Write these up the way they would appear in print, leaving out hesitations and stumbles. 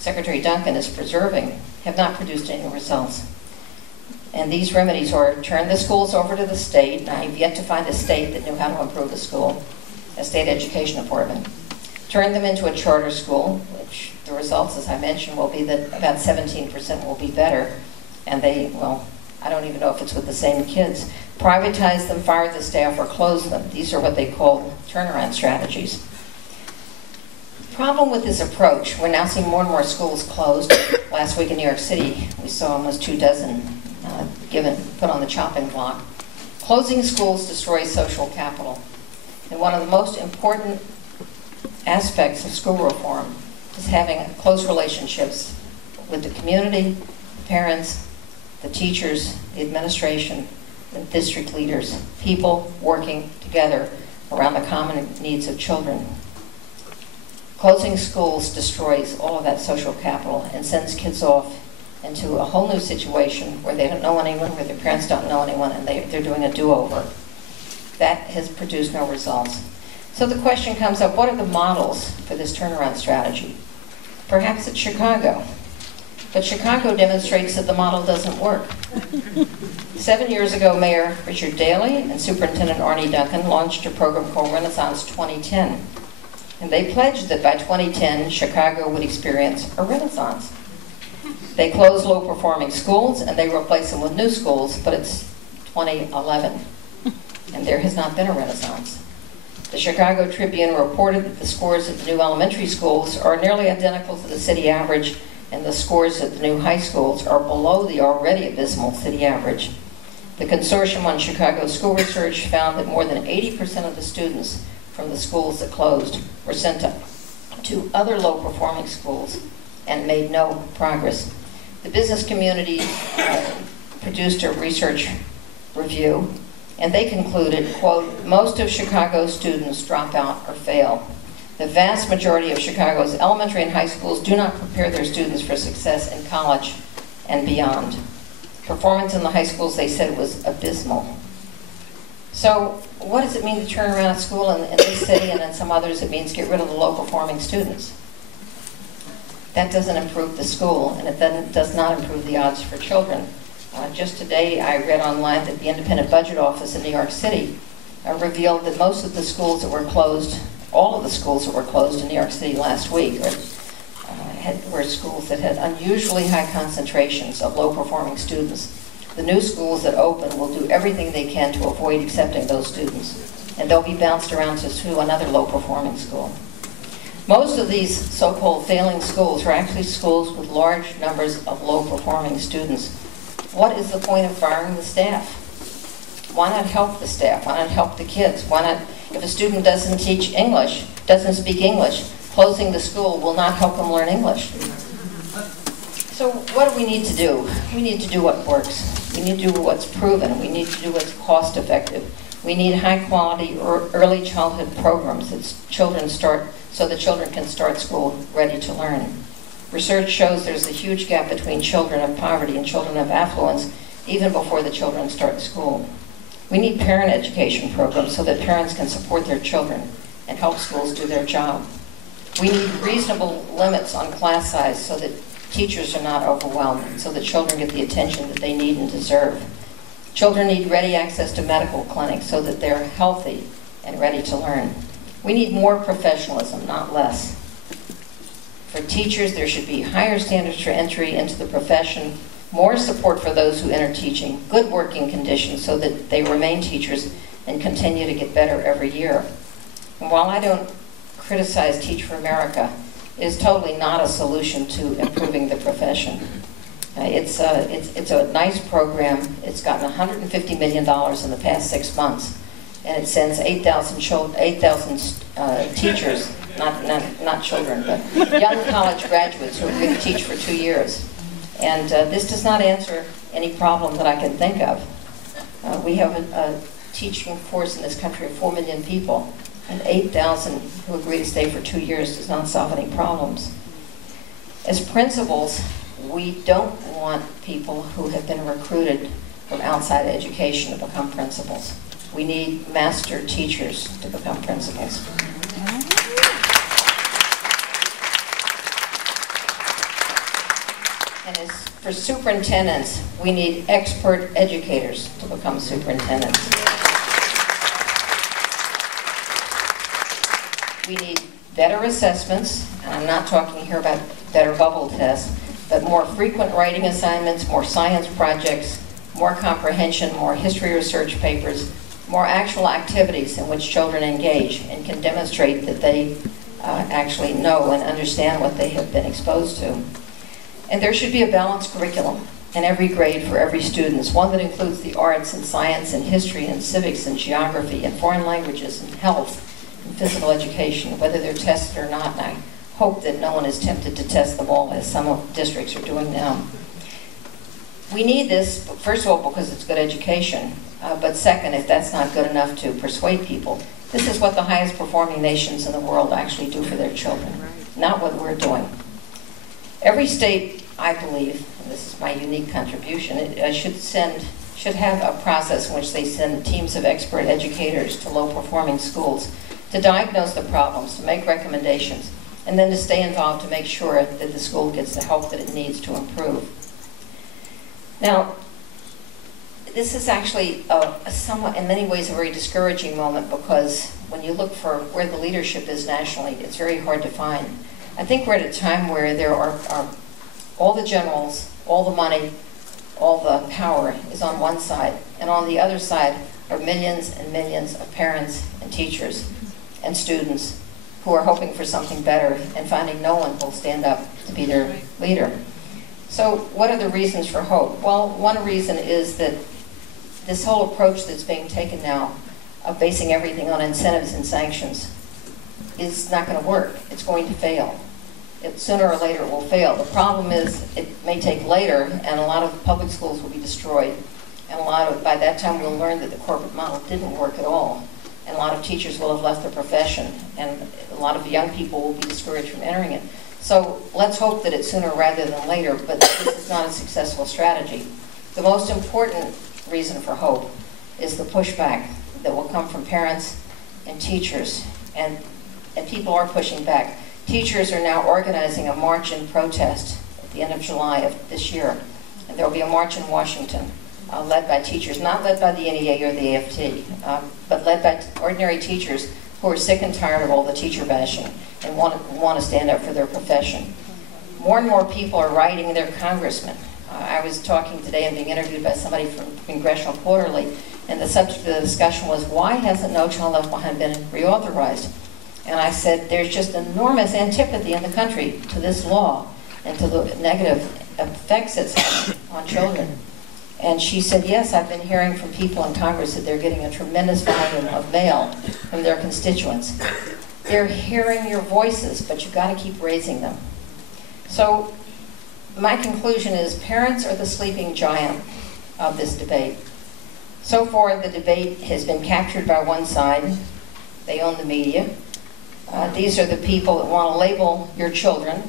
Secretary Duncan is preserving have not produced any results. And these remedies are turn the schools over to the state. And I've yet to find a state that knew how to improve a school, a state education department. Turn them into a charter school, which the results, as I mentioned, will be that about 17% will be better. And they, well, I don't even know if it's with the same kids. Privatize them, fire the staff, or close them. These are what they call turnaround strategies. The problem with this approach, we're now seeing more and more schools closed. Last week in New York City, we saw almost 24 put on the chopping block. Closing schools destroys social capital. And one of the most important aspects of school reform is having close relationships with the community, the parents, the teachers, the administration, the district leaders, people working together around the common needs of children. Closing schools destroys all of that social capital and sends kids off into a whole new situation where they don't know anyone, where their parents don't know anyone, and they're doing a do-over. That has produced no results. So the question comes up, what are the models for this turnaround strategy? Perhaps it's Chicago. But Chicago demonstrates that the model doesn't work. 7 years ago, Mayor Richard Daley and Superintendent Arne Duncan launched a program called Renaissance 2010. And they pledged that by 2010, Chicago would experience a renaissance. They closed low-performing schools and they replaced them with new schools, but it's 2011. And there has not been a renaissance. The Chicago Tribune reported that the scores at the new elementary schools are nearly identical to the city average, and the scores at the new high schools are below the already abysmal city average. The Consortium on Chicago School Research found that more than 80% of the students from the schools that closed were sent to other low-performing schools and made no progress. The business community produced a research review, and they concluded, quote, most of Chicago's students drop out or fail. The vast majority of Chicago's elementary and high schools do not prepare their students for success in college and beyond. Performance in the high schools, they said, was abysmal. So what does it mean to turn around a school in this city, and in some others it means get rid of the low-performing students? That doesn't improve the school, and it then does not improve the odds for children. Just today I read online that the Independent Budget Office in New York City revealed that most of the schools that were closed, all of the schools that were closed in New York City last week were schools that had unusually high concentrations of low-performing students. The new schools that open will do everything they can to avoid accepting those students, and they'll be bounced around to another low-performing school. Most of these so-called failing schools are actually schools with large numbers of low-performing students. What is the point of firing the staff? Why not help the staff? Why not help the kids? Why not, if a student doesn't teach English, doesn't speak English, closing the school will not help them learn English. So what do we need to do? We need to do what works. We need to do what's proven. We need to do what's cost effective. We need high quality early childhood programs that children start, so that children can start school ready to learn. Research shows there's a huge gap between children of poverty and children of affluence even before the children start school. We need parent education programs so that parents can support their children and help schools do their job. We need reasonable limits on class size so that teachers are not overwhelmed, so that children get the attention that they need and deserve. Children need ready access to medical clinics so that they're healthy and ready to learn. We need more professionalism, not less. For teachers, there should be higher standards for entry into the profession, more support for those who enter teaching, good working conditions so that they remain teachers and continue to get better every year. And while I don't criticize Teach for America, it is totally not a solution to improving the profession. It's a nice program. It's gotten $150 million in the past 6 months, and it sends 8,000 teachers, not children, but young college graduates who are going to teach for 2 years. And this does not answer any problem that I can think of. We have a teaching force in this country of 4 million people, and 8,000 who agree to stay for 2 years does not solve any problems. As principals, we don't want people who have been recruited from outside education to become principals. We need master teachers to become principals. And as for superintendents, we need expert educators to become superintendents. We need better assessments, and I'm not talking here about better bubble tests, but more frequent writing assignments, more science projects, more comprehension, more history research papers, more actual activities in which children engage and can demonstrate that they actually know and understand what they have been exposed to. And there should be a balanced curriculum in every grade for every student, one that includes the arts and science and history and civics and geography and foreign languages and health and physical education, whether they're tested or not. And I hope that no one is tempted to test them all, as some districts are doing now. We need this, first of all, because it's good education, but second, if that's not good enough to persuade people, this is what the highest performing nations in the world actually do for their children, not what we're doing. Every state, I believe, and this is my unique contribution, should have a process in which they send teams of expert educators to low-performing schools to diagnose the problems, to make recommendations, and then to stay involved to make sure that the school gets the help that it needs to improve. Now, this is actually a somewhat, in many ways, a very discouraging moment, because when you look for where the leadership is nationally, it's very hard to find. I think we're at a time where there are all the generals, all the money, all the power is on one side, and on the other side are millions and millions of parents and teachers and students who are hoping for something better and finding no one will stand up to be their leader. So what are the reasons for hope? Well, one reason is that this whole approach that's being taken now of basing everything on incentives and sanctions is not going to work. It's going to fail. Sooner or later it will fail. The problem is it may take later, and a lot of public schools will be destroyed. And by that time we'll learn that the corporate model didn't work at all. And a lot of teachers will have left the profession, and a lot of young people will be discouraged from entering it. So let's hope that it's sooner rather than later, but this is not a successful strategy. The most important reason for hope is the pushback that will come from parents and teachers, and people are pushing back. Teachers are now organizing a march in protest at the end of July of this year, and there will be a march in Washington led by teachers, not led by the NEA or the AFT, but led by ordinary teachers who are sick and tired of all the teacher bashing and want to stand up for their profession. More and more people are writing their congressmen. I was talking today and being interviewed by somebody from Congressional Quarterly, and the subject of the discussion was, why hasn't No Child Left Behind been reauthorized? And I said, there's just enormous antipathy in the country to this law and to the negative effects it's having on children. And she said, yes, I've been hearing from people in Congress that they're getting a tremendous volume of mail from their constituents. They're hearing your voices, but you've got to keep raising them. So my conclusion is parents are the sleeping giant of this debate. So far, the debate has been captured by one side. They own the media. These are the people that want to label your children,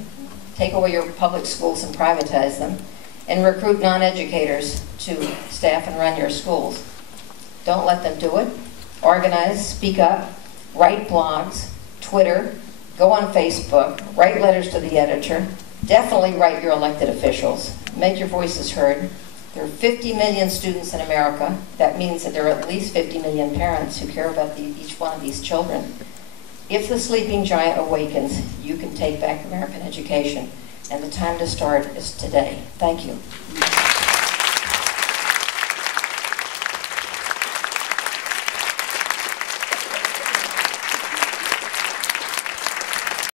take away your public schools and privatize them, and recruit non-educators to staff and run your schools. Don't let them do it. Organize, speak up, write blogs, Twitter, go on Facebook, write letters to the editor, definitely write your elected officials, make your voices heard. There are 50 million students in America. That means that there are at least 50 million parents who care about each one of these children. If the sleeping giant awakens, you can take back American education, and the time to start is today. Thank you.